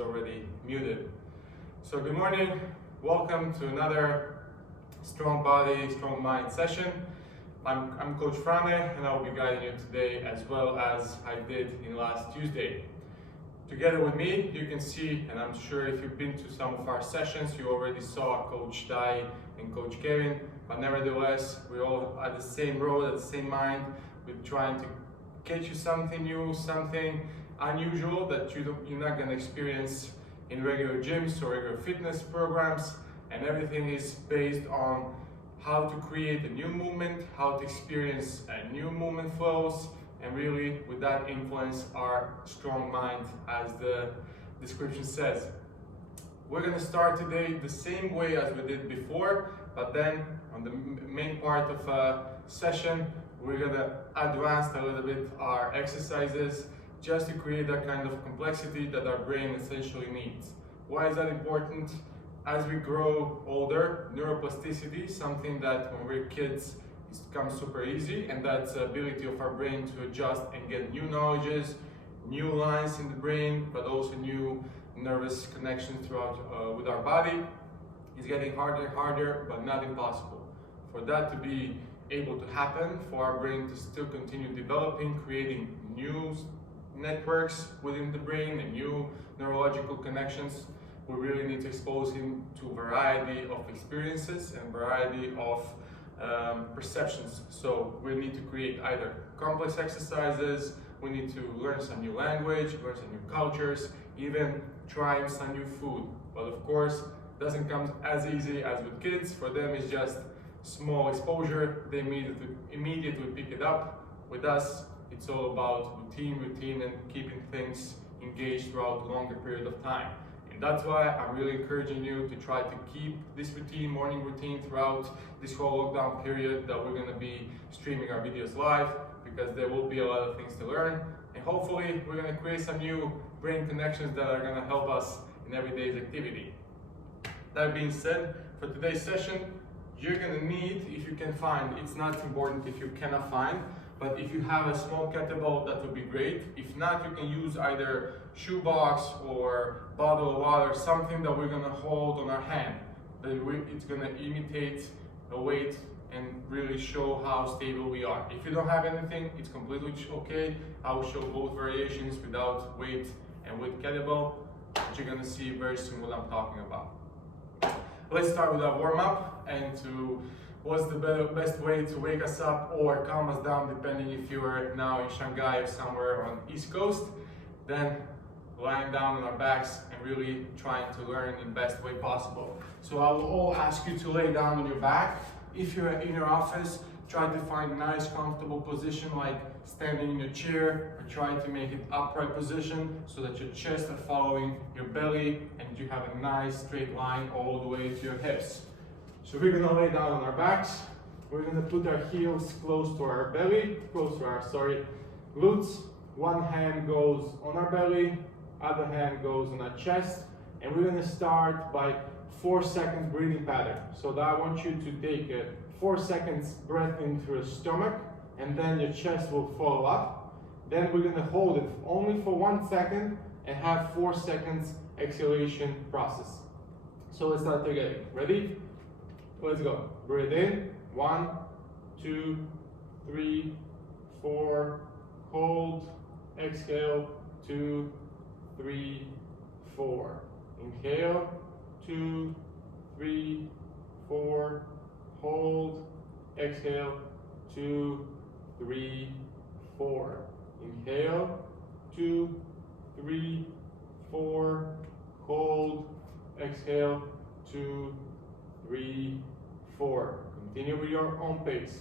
already muted. So good morning, welcome to another Strong Body, Strong Mind session. I'm Coach Frane and I will be guiding you today as well as I did in last Tuesday. Together with me, you can see, and I'm sure if you've been to some of our sessions, you already saw Coach Dai and Coach Kevin, but nevertheless, we're all at the same road, at the same mind. We're trying to get you something new, something unusual that you're not going to experience in regular gyms or regular fitness programs, and everything is based on how to create a new movement, how to experience new movement flows, and really with that influence our strong mind, as the description says. We're going to start today the same way as we did before, but then on the main part of a session we're going to advance a little bit our exercises just to create that kind of complexity that our brain essentially needs. Why is that important? As we grow older, neuroplasticity, something that when we're kids comes super easy, and that's the ability of our brain to adjust and get new knowledges, new lines in the brain, but also new nervous connections throughout with our body, is getting harder and harder, but not impossible. For that to be able to happen, for our brain to still continue developing, creating new networks within the brain and new neurological connections, we really need to expose him to a variety of experiences and variety of perceptions. So we need to create either complex exercises, we need to learn some new language, learn some new cultures, even try some new food. But of course, it doesn't come as easy as with kids. For them, it's just small exposure, they immediately pick it up. With us, it's all about routine, and keeping things engaged throughout a longer period of time. And that's why I'm really encouraging you to try to keep this routine, morning routine, throughout this whole lockdown period that we're going to be streaming our videos live, because there will be a lot of things to learn. And hopefully, we're going to create some new brain connections that are going to help us in everyday's activity. That being said, for today's session, you're going to need, if you can find, it's not important if you cannot find, but if you have a small kettlebell, that would be great. If not, you can use either shoebox or bottle of water, something that we're going to hold on our hand. It's going to imitate a weight and really show how stable we are. If you don't have anything, it's completely okay. I will show both variations without weight and with kettlebell, but you're going to see very soon what I'm talking about. Let's start with our warm-up, and what's the best way to wake us up or calm us down, depending if you are now in Shanghai or somewhere on the East Coast. Then lying down on our backs and really trying to learn in the best way possible. So I will all ask you to lay down on your back. If you're in your office, try to find a nice comfortable position, like standing in a chair, or try to make it upright position so that your chest are following your belly and you have a nice straight line all the way to your hips. So we're going to lay down on our backs. We're going to put our heels close to our belly, close to our, glutes. One hand goes on our belly, other hand goes on our chest, and we're going to start by 4 seconds breathing pattern. So that I want you to take a 4 seconds breath in through your stomach, and then your chest will follow up. Then we're going to hold it only for 1 second and have 4 seconds exhalation process. So let's start together. Ready? Let's go. Breathe in. 1, 2, 3, 4. Hold. Exhale. 2, 3, 4. Inhale. 2, 3, 4. Hold. Exhale. 2, 3, 4. Inhale. 2, 3, 4. Hold. Exhale. 2, 3, 4. Continue with your own pace.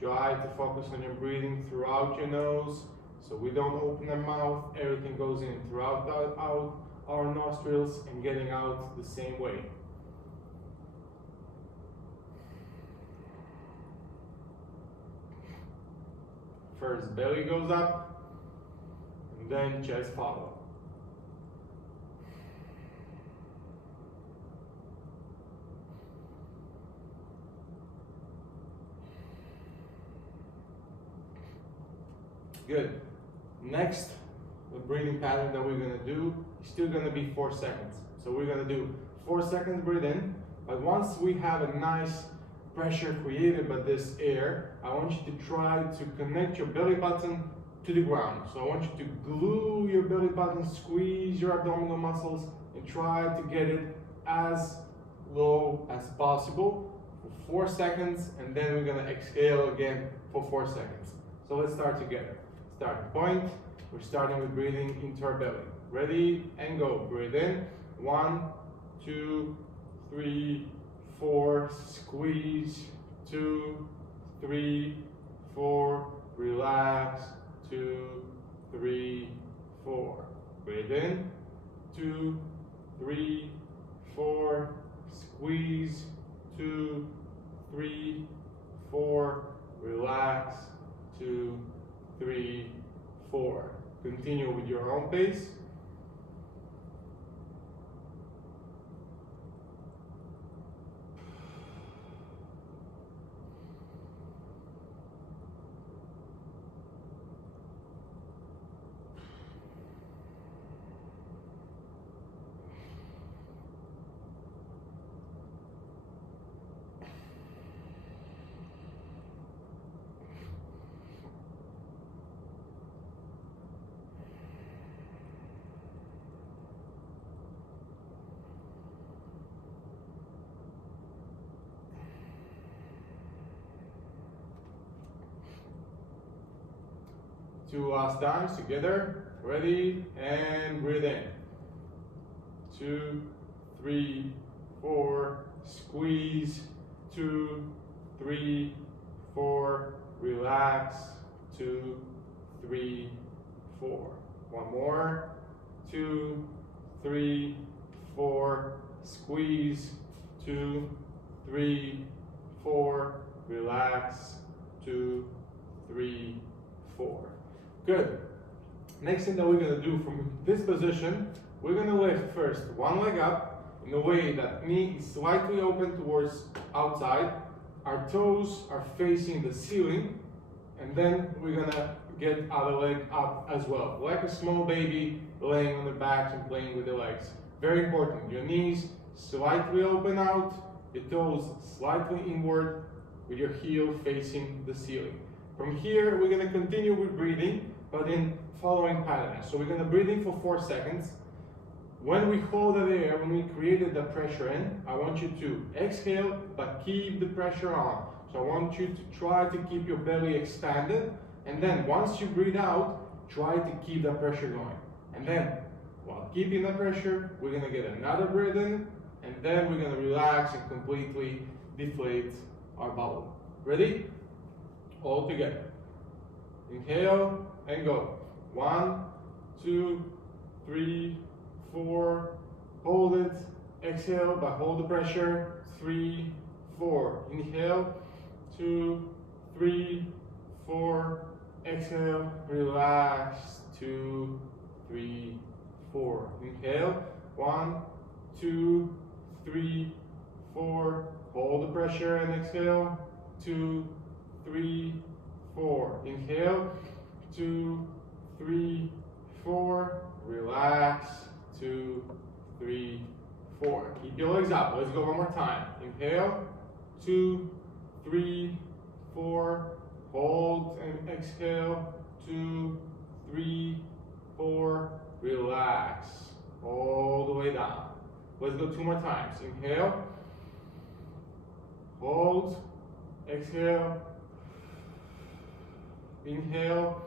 Try to focus on your breathing throughout your nose, so we don't open our mouth. Everything goes in throughout our nostrils and getting out the same way. First belly goes up, and then chest follow. Good. Next, the breathing pattern that we're gonna do is still gonna be 4 seconds. So we're gonna do 4 seconds breathe in, but once we have a nice pressure created by this air, I want you to try to connect your belly button to the ground. So I want you to glue your belly button, squeeze your abdominal muscles, and try to get it as low as possible for 4 seconds, and then we're gonna exhale again for 4 seconds. So let's start together. Starting point, we're starting with breathing into our belly. Ready and go. Breathe in. 1, 2, 3, 4. Squeeze. 2, 3, 4. Relax. 2, 3, 4. Breathe in. 2, 3, 4. Squeeze. 2, 3, 4. Relax. 2, 3, 4. Continue with your own pace. Two last times together. Ready and breathe in. 2, 3, 4. Squeeze. 2, 3, 4. Relax. 2, 3, 4. One more. 2, 3, 4. Squeeze. 2, 3, 4. Relax. 2, 3, 4. Good. Next thing that we're going to do from this position, we're going to lift first one leg up in a way that knee is slightly open towards outside. Our toes are facing the ceiling, and then we're going to get other leg up as well, like a small baby laying on the back and playing with the legs. Very important. Your knees slightly open out, your toes slightly inward, with your heel facing the ceiling. From here, we're going to continue with breathing, but in following pattern. So we're going to breathe in for 4 seconds. When we hold the air, when we created the pressure in, I want you to exhale, but keep the pressure on. So I want you to try to keep your belly expanded, and then once you breathe out, try to keep the pressure going. And then, while keeping the pressure, we're going to get another breath in, and then we're going to relax and completely deflate our bubble. Ready? All together. Inhale and go. 1, 2, 3, 4. Hold it. Exhale, but hold the pressure. 3, 4. Inhale. 2, 3, 4. Exhale. Relax. 2, 3, 4. Inhale. 1, 2, 3, 4. Hold the pressure and exhale. 2, 3, 4. Inhale. 2, 3, 4. Relax. 2, 3, 4. Keep your legs up. Let's go one more time. Inhale. 2, 3, 4. Hold and exhale. 2, 3, 4. Relax. All the way down. Let's go 2 more times. Inhale. Hold. Exhale. Inhale.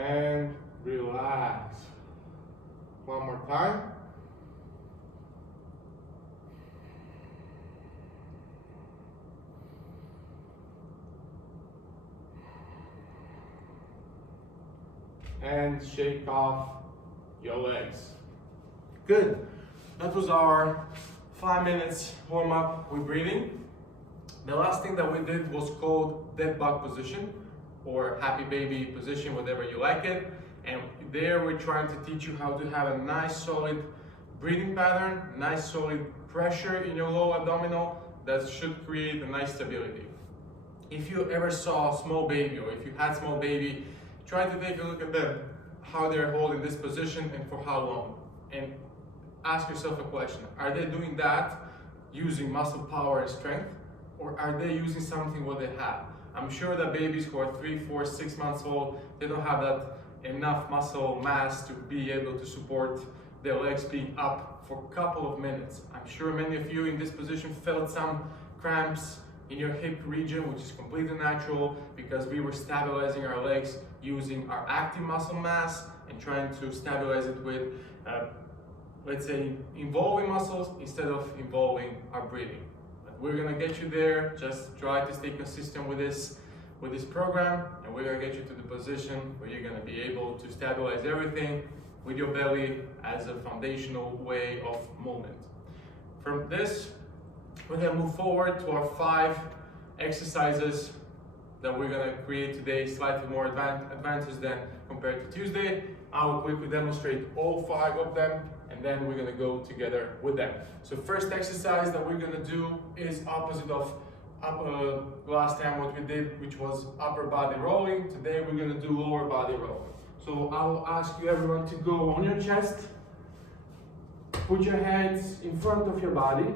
And relax. One more time. And shake off your legs. Good. That was our 5 minutes warm up with breathing. The last thing that we did was called dead bug position, or happy baby position, whatever you like it. And there we're trying to teach you how to have a nice solid breathing pattern, nice solid pressure in your lower abdominal that should create a nice stability. if you ever saw a small baby, or if you had small baby, try to take a look at them, how they're holding this position and for how long. And ask yourself a question: are they doing that using muscle power and strength, or are they using something what they have? I'm sure that babies who are 3, 4, 6 months old, they don't have that enough muscle mass to be able to support their legs being up for a couple of minutes. I'm sure many of you in this position felt some cramps in your hip region, which is completely natural because we were stabilizing our legs using our active muscle mass and trying to stabilize it with, let's say, involving muscles instead of involving our breathing. But we're gonna get you there. Just try to stay consistent with this program, and we're gonna get you to the position where you're gonna be able to stabilize everything with your belly as a foundational way of movement. From this, we're gonna move forward to our 5 exercises that we're gonna create today, slightly more advances than compared to Tuesday. I will quickly demonstrate all 5 of them, and then we're gonna go together with them. So first exercise that we're gonna do is opposite of last time what we did, which was upper body rolling. Today we're gonna do lower body rolling. So I will ask you everyone to go on your chest, put your hands in front of your body,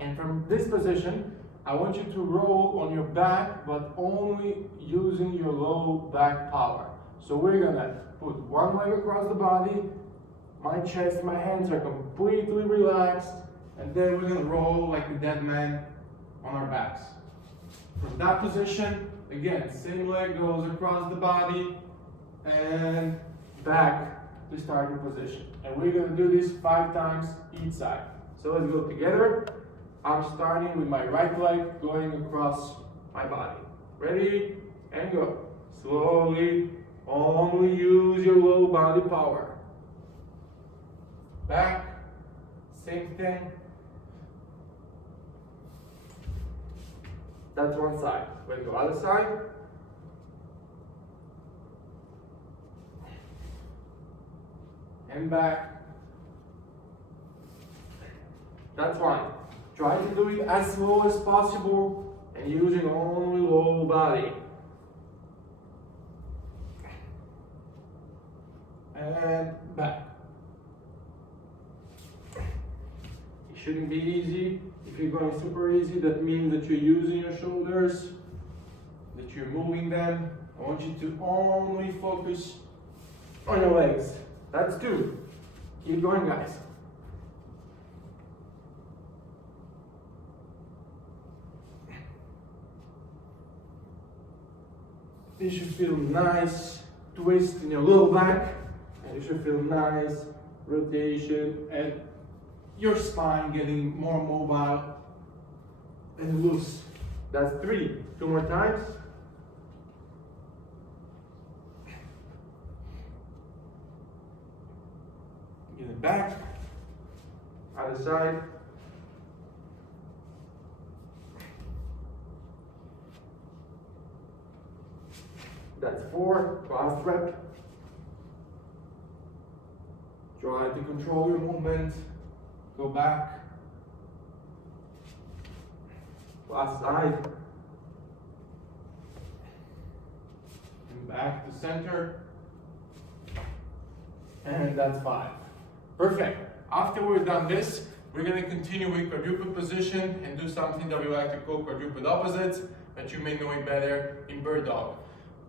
and from this position, I want you to roll on your back, but only using your low back power. So we're gonna put one leg across the body, my chest, my hands are completely relaxed, and then we're gonna roll like a dead man on our backs. From that position, again, same leg goes across the body and back to starting position. And we're gonna do this 5 times each side. So let's go together. I'm starting with my right leg going across my body. Ready? And go. Slowly, only use your low body power. Back, same thing. That's one side. Let's go other side. And back. That's one. Try to do it as slow as possible and using only low body. And back. It shouldn't be easy. If you're going super easy, that means that you're using your shoulders, that you're moving them. I want you to only focus on your legs. That's 2. Keep going, guys. You should feel nice twist in your low back, and you should feel nice rotation and your spine getting more mobile and loose. That's 3. 2 more times. Get it back. Other side. That's 4. Last rep. Try to control your movement. Go back. Last side. And back to center. And that's 5. Perfect. After we've done this, we're going to continue with quadruped position and do something that we like to call quadruped opposites, that you may know it better in bird dog.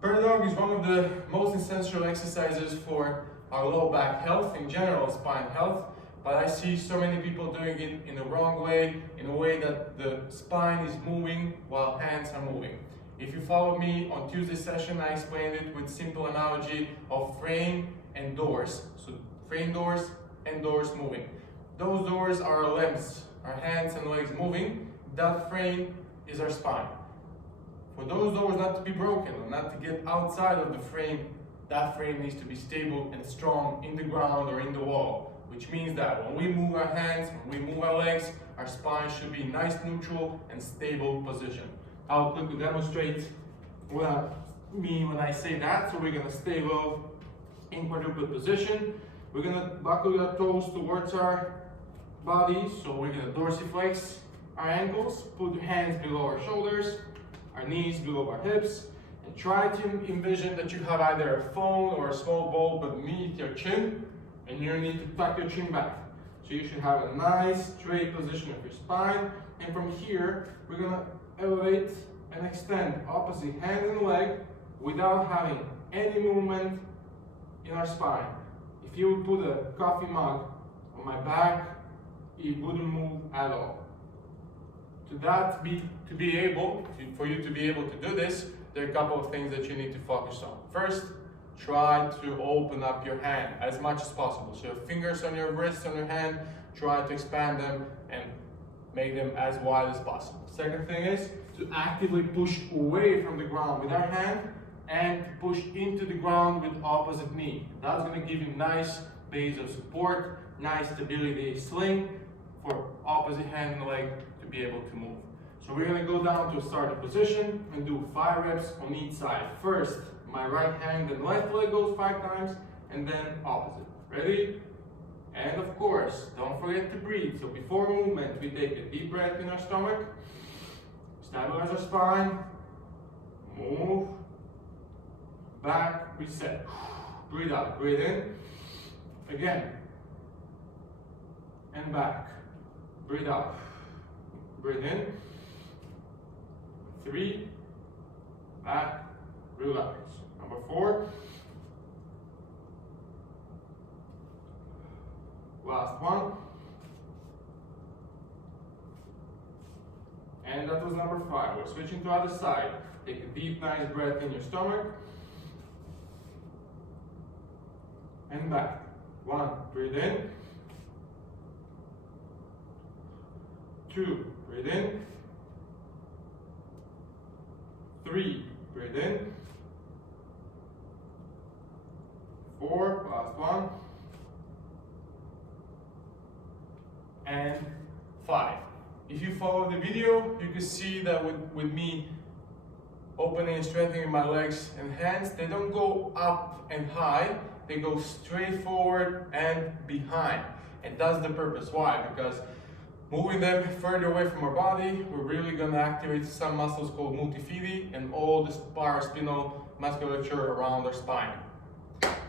Bird dog is one of the most essential exercises for our low back health, in general spine health, but I see so many people doing it in the wrong way, in a way that the spine is moving while hands are moving. If you followed me on Tuesday session, I explained it with simple analogy of frame and doors. So frame doors and doors moving. Those doors are our limbs, our hands and legs moving. That frame is our spine. For those doors not to be broken or not to get outside of the frame, that frame needs to be stable and strong in the ground or in the wall. Which means that when we move our hands, when we move our legs, our spine should be nice, neutral, and stable position. I'll quickly demonstrate what I mean when I say that. So we're gonna stay low in quadruped position. We're gonna buckle our toes towards our body. So we're gonna dorsiflex our ankles, put hands below our shoulders, our knees below our hips, and try to envision that you have either a phone or a small ball beneath your chin, and you need to tuck your chin back. So you should have a nice straight position of your spine, and from here, we're gonna elevate and extend opposite hand and leg without having any movement in our spine. If you would put a coffee mug on my back, it wouldn't move at all. For you to be able to do this, there are a couple of things that you need to focus on. First, try to open up your hand as much as possible. So your fingers on your wrists, on your hand, try to expand them and make them as wide as possible. Second thing is to actively push away from the ground with our hand and push into the ground with opposite knee. That's going to give you nice base of support, nice stability sling for opposite hand and leg to be able to move. So we're going to go down to a starting position and do 5 reps on each side. First, my right hand and left leg goes 5 times, and then opposite. Ready? And of course, don't forget to breathe. So before movement, we take a deep breath in our stomach, stabilize our spine, move, back, reset. Breathe out, breathe in, again, and back. Breathe out, breathe in, 3, back, relax. Number 4, last one, and that was number 5. We're switching to other side. Take a deep, nice breath in your stomach, and back. 1, breathe in, 2, breathe in, 3, breathe in, 4, last one, and 5. If you follow the video, you can see that with me opening and strengthening my legs and hands, they don't go up and high, they go straight forward and behind. And that's the purpose. Why? Because moving them further away from our body, we're really going to activate some muscles called multifidi and all the paraspinal musculature around our spine.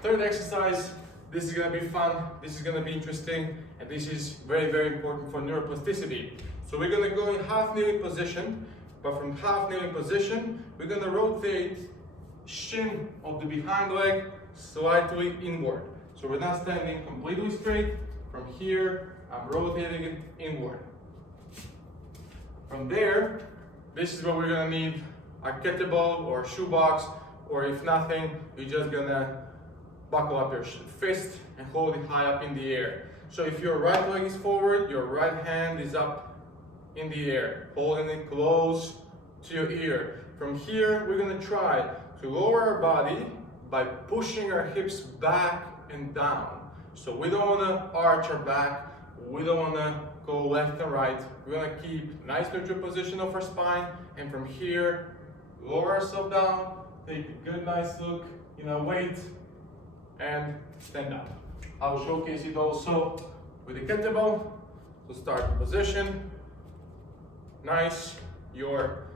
Third exercise, this is going to be fun, this is going to be interesting, and this is very, very important for neuroplasticity. So we're going to go in half kneeling position, but from half kneeling position, we're going to rotate shin of the behind leg slightly inward. So we're not standing completely straight. From here, I'm rotating it inward. From there, this is what we're gonna need, our kettlebell or shoebox, or if nothing, you're just gonna buckle up your fist and hold it high up in the air. So if your right leg is forward, your right hand is up in the air, holding it close to your ear. From here, we're gonna try to lower our body by pushing our hips back and down. So we don't wanna arch our back, we don't wanna go left and right. We're gonna keep nice neutral position of our spine, and from here, lower ourselves down, take a good nice look in our weight, and stand up. I'll showcase it also with the kettlebell. So start the position, nice, your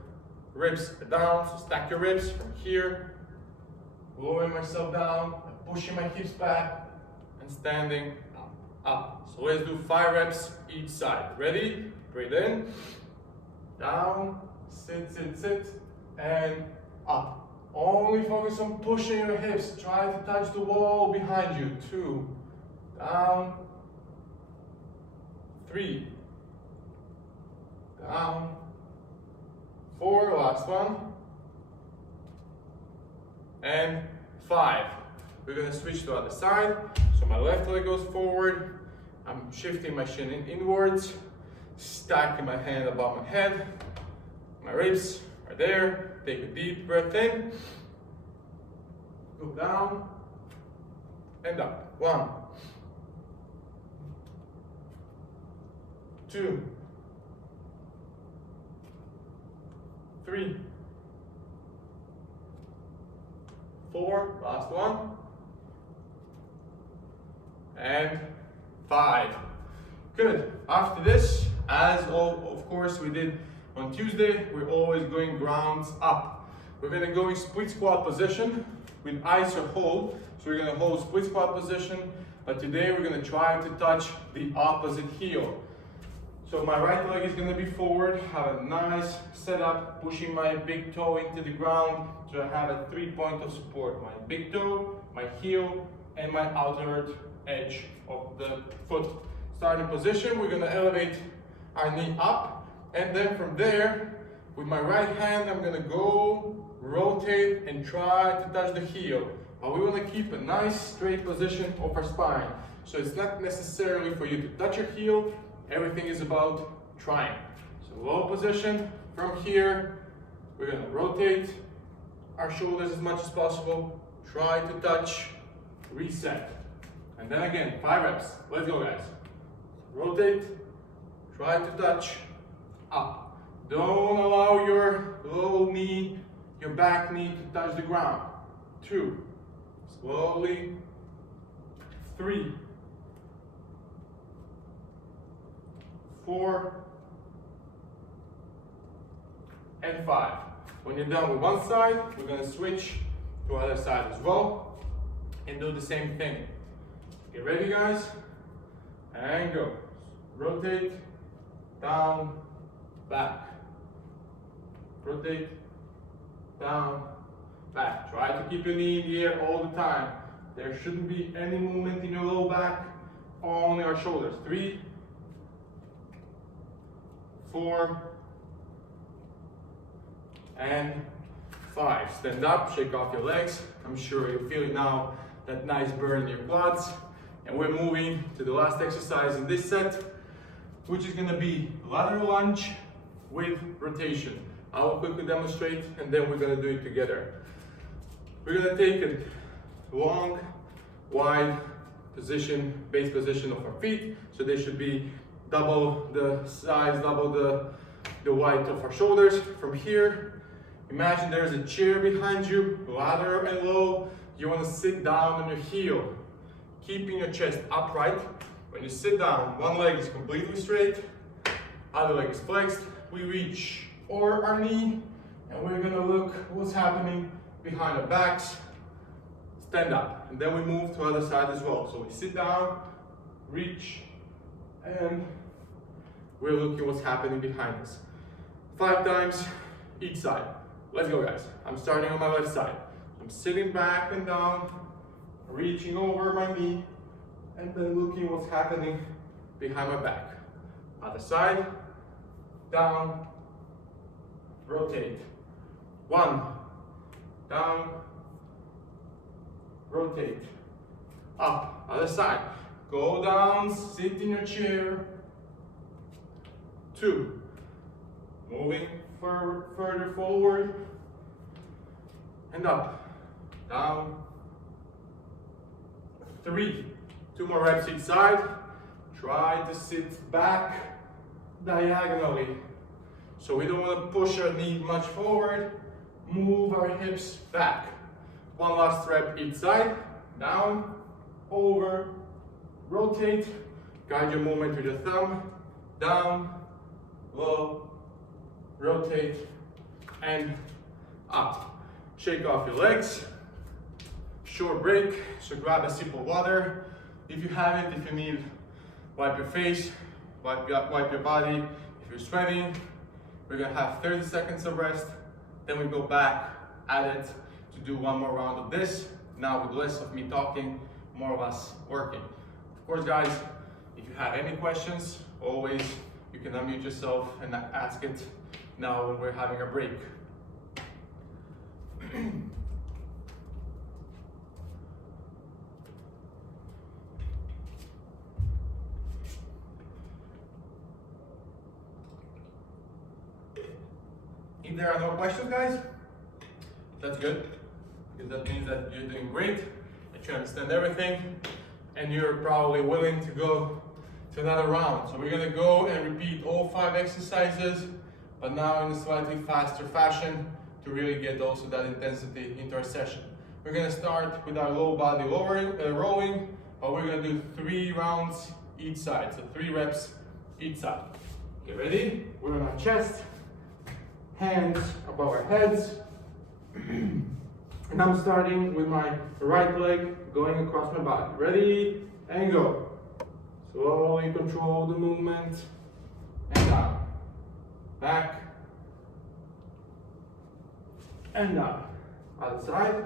ribs down, so stack your ribs from here, lowering myself down, pushing my hips back, and standing up. So let's do 5 reps each side. Ready? Breathe in, down, sit, sit, sit, and up. Only focus on pushing your hips. Try to touch the wall behind you. 2, down, 3, down, 4, last one, and 5. We're gonna switch to the other side. So my left leg goes forward. I'm shifting my shin inwards, stacking my hand above my head. My ribs are there. Take a deep breath in. Go down and up. 1, 2, 3, 4, last one, and 5. Good. After this, as of course we did On Tuesday, we're always going grounds up. We're gonna go in split squat position with ice or hold. So we're gonna hold split squat position, but today we're gonna try to touch the opposite heel. So my right leg is gonna be forward, have a nice setup, pushing my big toe into the ground, so I have a 3-point of support. My big toe, my heel, and my outer edge of the foot. Starting position, we're gonna elevate our knee up, and then from there, with my right hand, I'm gonna go, rotate, and try to touch the heel. But we wanna keep a nice straight position of our spine. So it's not necessarily for you to touch your heel, everything is about trying. So low position, from here, we're gonna rotate our shoulders as much as possible, try to touch, reset. And then again, 5 reps. Let's go, guys. Rotate, try to touch, up. Don't allow your low knee, your back knee to touch the ground. 2, slowly, 3, 4, and 5. When you're done with one side, we're gonna switch to other side as well and do the same thing. Get ready, guys, and go. Rotate, down, back. Rotate, down, back. Try to keep your knee in the air all the time. There shouldn't be any movement in your low back, only our shoulders. 3, 4, and 5. Stand up, shake off your legs. I'm sure you're feeling now that nice burn in your quads. And we're moving to the last exercise in this set, which is gonna be lateral lunge with rotation. I will quickly demonstrate and then we're gonna do it together. We're gonna take a long, wide position, base position of our feet. So they should be double the size, double the width of our shoulders. From here, imagine there's a chair behind you, lateral and low. You wanna sit down on your heel, keeping your chest upright. When you sit down, one leg is completely straight, other leg is flexed. We reach over our knee, and we're gonna look what's happening behind our backs. Stand up, and then we move to other side as well. So we sit down, reach, and we're looking what's happening behind us. 5 times each side. Let's go, guys. I'm starting on my left side. I'm sitting back and down, reaching over my knee, and then looking what's happening behind my back. Other side, down, rotate. 1, down, rotate. Up, other side. Go down, sit in your chair. 2, moving further forward, and up, down. 3, 2 more reps each side. Try to sit back diagonally. So we don't want to push our knee much forward. Move our hips back. 1 last rep each side. Down, over, rotate. Guide your movement with your thumb. Down, low, rotate, and up. Shake off your legs. Short break, so grab a sip of water. If you have it, if you need, wipe your face, wipe your body. If you're sweating, we're gonna have 30 seconds of rest. Then we go back at it to do 1 more round of this. Now with less of me talking, more of us working. Of course, guys, if you have any questions, always you can unmute yourself and ask it now when we're having a break. If there are no questions, guys, that's good, because that means that you're doing great, that you understand everything, and you're probably willing to go to another round. So we're gonna go and repeat all 5 exercises, but now in a slightly faster fashion to really get also that intensity into our session. We're gonna start with our low body rowing, but we're gonna do 3 rounds each side, so 3 reps each side. Get ready? We're on our chest. hands above our heads. And I'm starting with my right leg going across my body. Ready? And go. Slowly control the movement. And down. Back. And down. Other side.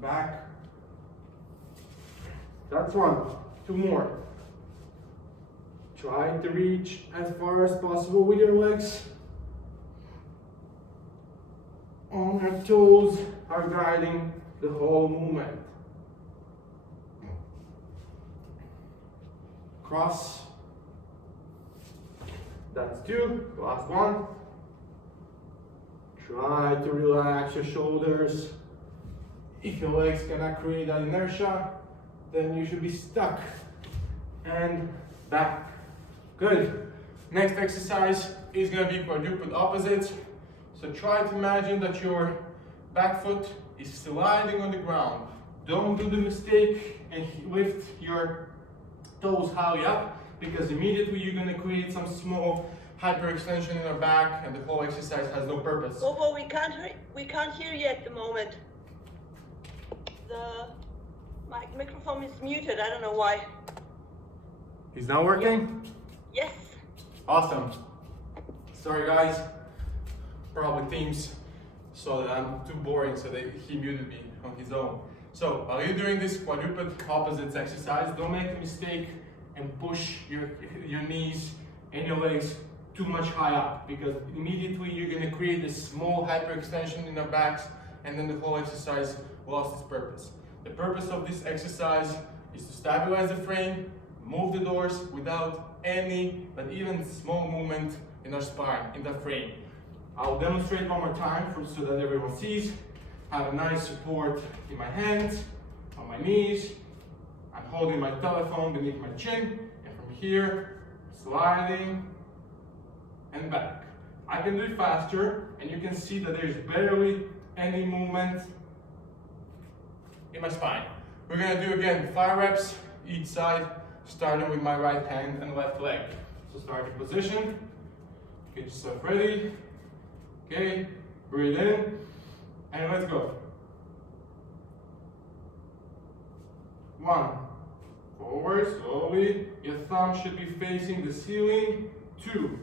Back. That's one. Two more. Try to reach as far as possible with your legs. On your toes are guiding the whole movement. Cross. That's two. Last one. Try to relax your shoulders. If your legs cannot create that inertia, then you should be stuck. And back. Good. Next exercise is going to be quadruped opposites. So try to imagine that your back foot is sliding on the ground. Don't do the mistake and lift your toes high up, because immediately you're going to create some small hyperextension in your back and the whole exercise has no purpose. Bobo, we can't hear you at the moment. The microphone is muted, I don't know why. Is now working? Yes. Awesome. Sorry guys. Probably Teams saw that I'm too boring, so he muted me on his own. So while you're doing this quadruped opposites exercise, don't make a mistake and push your knees and your legs too much high up, because immediately you're going to create this small hyperextension in your backs, and then the whole exercise lost its purpose. The purpose of this exercise is to stabilize the frame, move the doors without any, but even small movement in our spine, in the frame. I'll demonstrate one more time so that everyone sees. I have a nice support in my hands, on my knees. I'm holding my telephone beneath my chin, and from here, sliding and back. I can do it faster, and you can see that there's barely any movement in my spine. We're gonna do again 5 reps each side, starting with my right hand and left leg. So starting position, get yourself ready. Okay, breathe in, and let's go. 1, forward, slowly. Your thumb should be facing the ceiling. 2,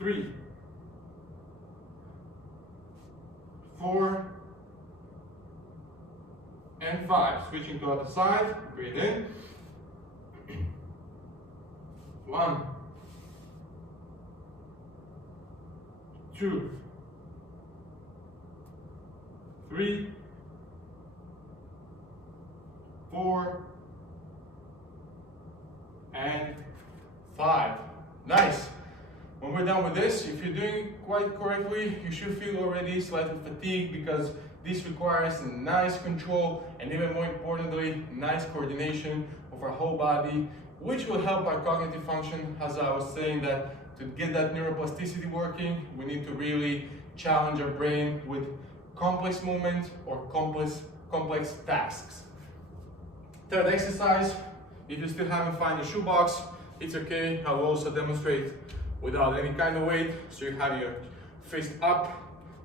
3, 4, and 5. Switching to the other side, breathe in. 1, 2, 3, 4, and 5. Nice. When we're done with this, if you're doing it quite correctly, you should feel already slightly fatigued, because this requires a nice control and, even more importantly, nice coordination of our whole body, which will help our cognitive function. As I was saying, that to get that neuroplasticity working, we need to really challenge our brain with complex movement or complex tasks. Third exercise, if you still haven't found your shoebox, it's okay. I will also demonstrate without any kind of weight. So you have your fist up,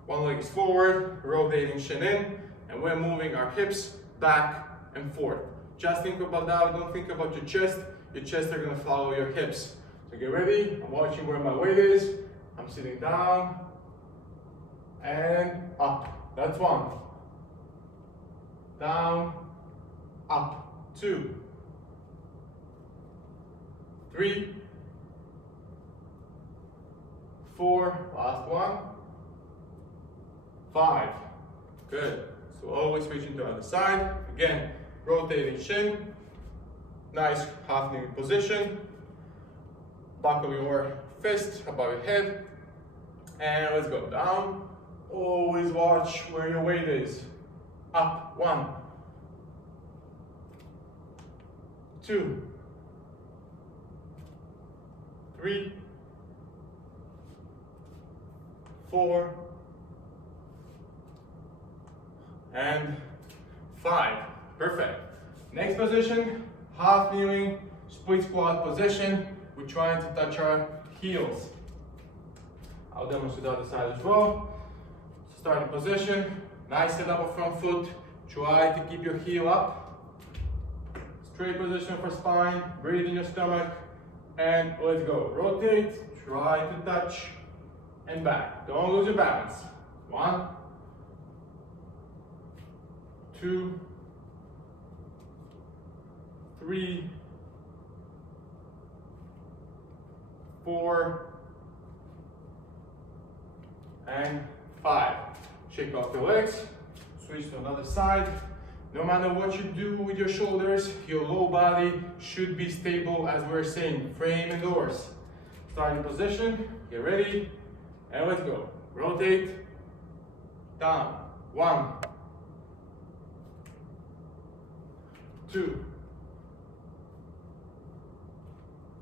one leg is forward, rotating shin in, and we're moving our hips back and forth. Just think about that, don't think about your chest. Your chest are gonna follow your hips. So get ready, I'm watching where my weight is. I'm sitting down and up. That's 1. Down, up. 2, 3, 4, last one, 5. Good. So always switching to the other side. Again, rotating shin. Nice half kneeling position. Buckle your fist above your head. And let's go down. Always watch where your weight is. Up. 1, 2, 3, 4, and 5. Perfect. Next position, half kneeling, split squat position. We're trying to touch our heels. I'll demonstrate the other side as well. Starting position, nice set up of front foot. Try to keep your heel up. Straight position for spine, breathe in your stomach, and let's go. Rotate, try to touch, and back. Don't lose your balance. 1, 2, 3, 4, and 5. Shake off the legs, switch to another side. No matter what you do with your shoulders, your low body should be stable, as we're saying, frame and doors. Starting position, get ready, and let's go. Rotate, down. 1, 2,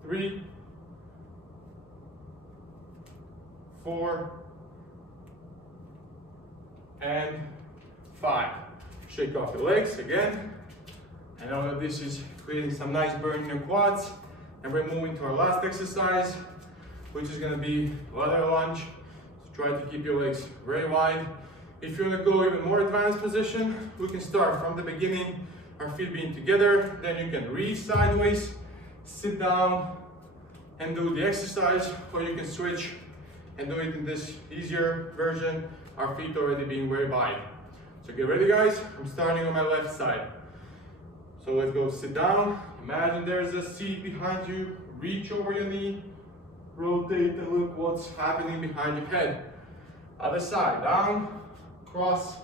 3, 4, and 5. Shake off your legs again. I know that this is creating some nice burn in your quads. And we're moving to our last exercise, which is gonna be lateral lunge. So try to keep your legs very wide. If you wanna go even more advanced position, we can start from the beginning, our feet being together. Then you can reach sideways, sit down, and do the exercise, or you can switch and do it in this easier version, our feet already being very wide. So get ready, guys. I'm starting on my left side. So let's go sit down. Imagine there's a seat behind you. Reach over your knee, rotate, and look what's happening behind your head. Other side, down, cross,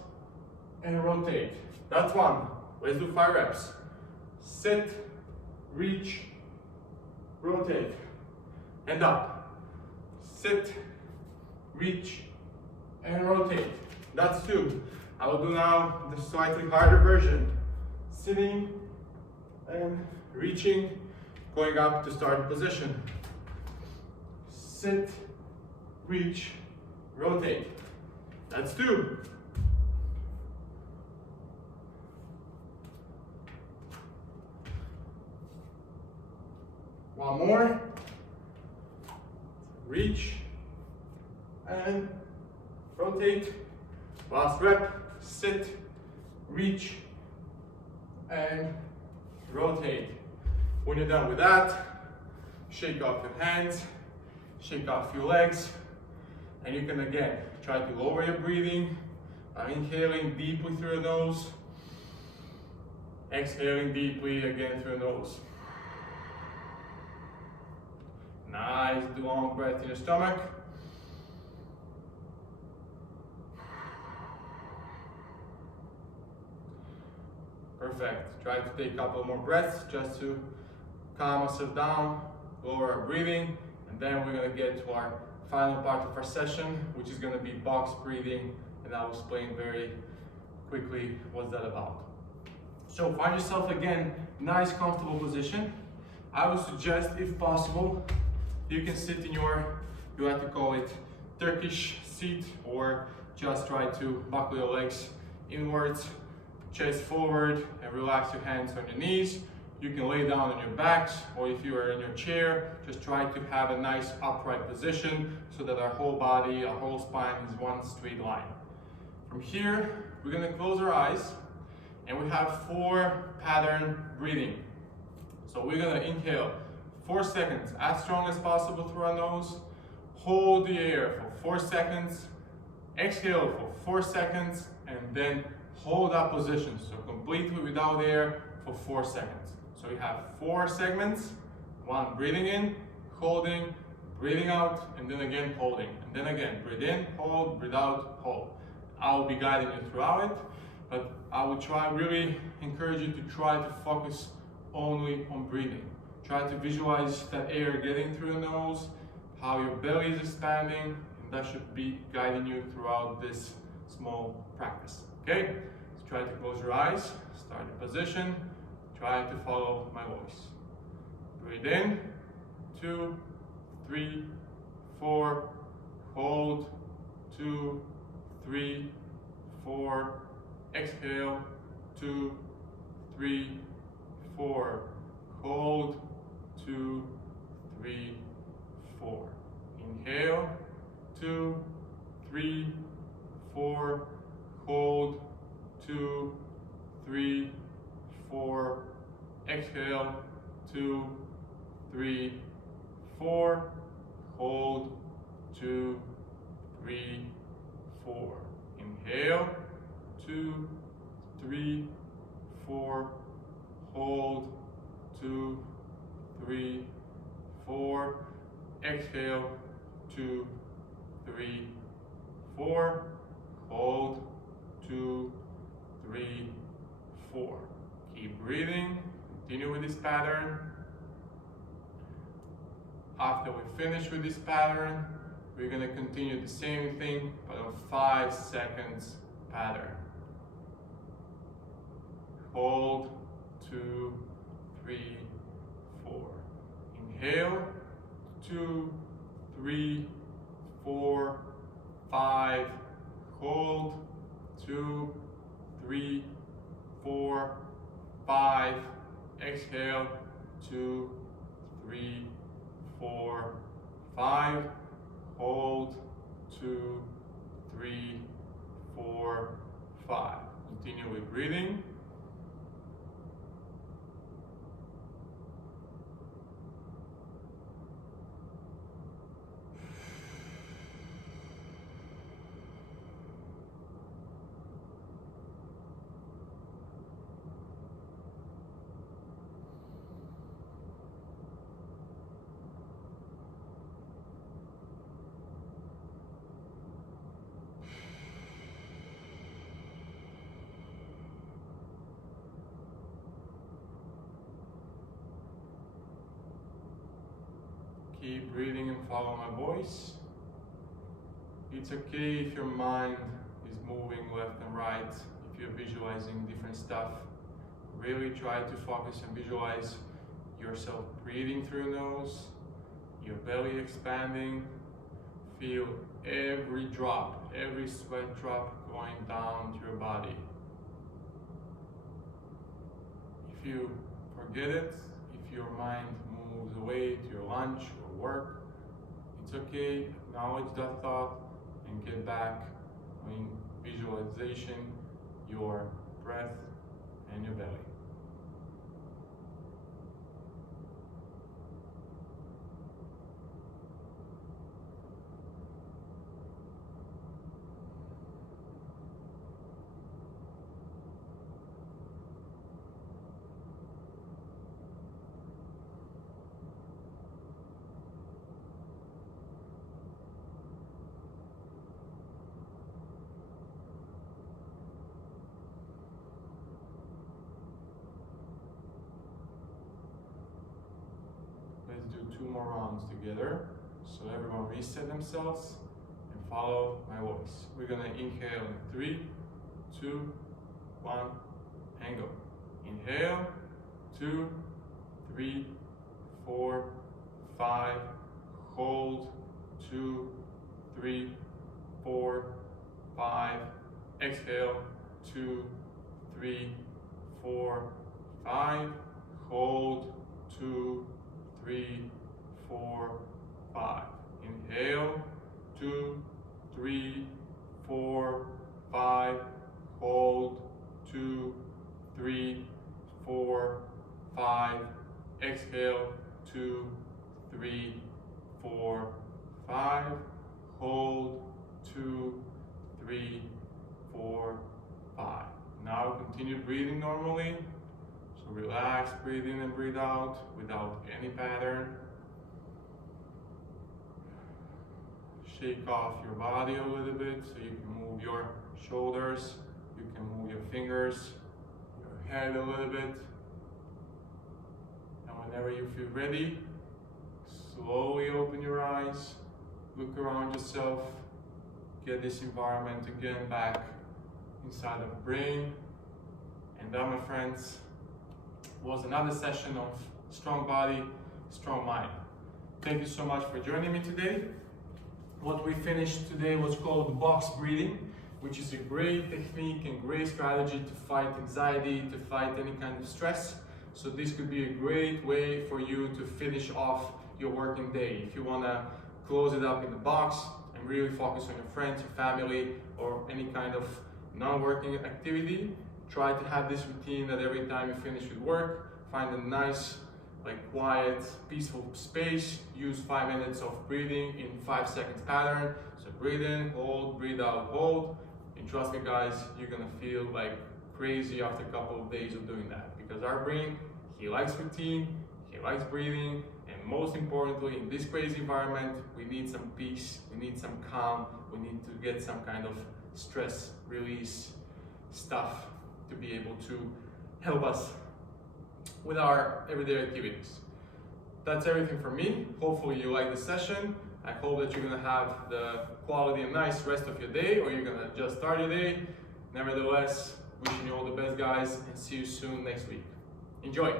and rotate. That's 1. Let's do 5 reps. Sit, reach, rotate, and up. Sit, reach, and rotate. That's 2. I will do now the slightly harder version. Sitting and reaching, going up to start position. Sit, reach, rotate. That's 2. One more. Reach and rotate. Last rep. Sit, reach, and rotate. When you're done with that, shake off your hands, shake off your legs, and you can again try to lower your breathing by inhaling deeply through your nose, exhaling deeply again through your nose. Nice long breath in your stomach. Perfect. Try to take a couple more breaths just to calm ourselves down, lower our breathing, and then we're going to get to our final part of our session, which is going to be box breathing, and I'll explain very quickly what's that about. So find yourself again, nice comfortable position. I would suggest, if possible, you can sit in your, you like to call it Turkish seat, or just try to buckle your legs inwards, chest forward, and relax your hands on your knees. You can lay down on your backs, or if you are in your chair, just try to have a nice upright position so that our whole body, our whole spine is one straight line. From here, we're gonna close our eyes, and we have 4 pattern breathing. So we're gonna inhale 4 seconds, as strong as possible through our nose, hold the air for 4 seconds, exhale for 4 seconds, and then hold that position, so completely without air for 4 seconds. So we have 4 segments, 1 breathing in, holding, breathing out, and then again holding. And then again, breathe in, hold, breathe out, hold. I will be guiding you throughout it, but I would really encourage you to try to focus only on breathing. Try to visualize that air getting through your nose, how your belly is expanding, and that should be guiding you throughout this small practice. Okay? So try to close your eyes, start the position, try to follow my voice. Breathe in, 2, 3, 4, hold, 2, 3, 4, exhale, 2, 3, 4, hold, 2, 3, 4. Inhale, 2, 3, 4. Hold, 2, 3, 4. Exhale, 2, 3, 4. Hold, 2, 3, 4. Inhale, 2, 3, 4. Hold, 2, 3, 4. Exhale, 2, 3, 4. Hold, 2, 3, 4. Keep breathing. Continue with this pattern. After we finish with this pattern, we're going to continue the same thing, but on 5 seconds pattern. Hold, 2, 3, 4. Inhale, 2, 3, 4, 5. Hold, 2, 3, 4, 5. Exhale, 2, 3, 4, 5. Hold, 2, 3, 4, 5. Continue with breathing. Keep breathing and follow my voice. It's okay if your mind is moving left and right, if you're visualizing different stuff. Really try to focus and visualize yourself breathing through your nose, your belly expanding. Feel every drop, every sweat drop going down to your body. If you forget it, if your mind moves away to your lunch or work, it's okay. Acknowledge that thought and get back in visualization, your breath and your belly. Let's do 2 more rounds together. So everyone reset themselves and follow my voice. We're gonna inhale in 3, 2, 1, and go. Inhale, 2, 3, 4, 5. Hold, 2, 3, 4, 5. Exhale, 2, 3, 4, 5. Hold, 2, 3, 4, 5. Inhale, 2, 3, 4, 5. Hold, 2, 3, 4, 5. Exhale, 2, 3, 4, 5. Hold, 2, 3, 4, 5. Now continue breathing normally. So relax, breathe in and breathe out without any pattern. Shake off your body a little bit so you can move your shoulders, you can move your fingers, your head a little bit. And whenever you feel ready, slowly open your eyes, look around yourself, get this environment again back inside of the brain. And that, my friends, was another session of Strong Body, Strong Mind. Thank you so much for joining me today. What we finished today was called box breathing, which is a great technique and great strategy to fight anxiety, to fight any kind of stress. So this could be a great way for you to finish off your working day. If you wanna close it up in the box and really focus on your friends, your family, or any kind of non-working activity, try to have this routine that every time you finish with work, find a nice, quiet, peaceful space. Use 5 minutes of breathing in 5 seconds pattern. So breathe in, hold, breathe out, hold. And trust me guys, you're gonna feel like crazy after a couple of days of doing that, because our brain, he likes routine, he likes breathing, and most importantly, in this crazy environment, we need some peace, we need some calm, we need to get some kind of stress release stuff to be able to help us with our everyday activities. That's everything from me. Hopefully you like the session. I hope that you're gonna have the quality and nice rest of your day, or you're gonna just start your day. Nevertheless, wishing you all the best guys, and see you soon next week. Enjoy!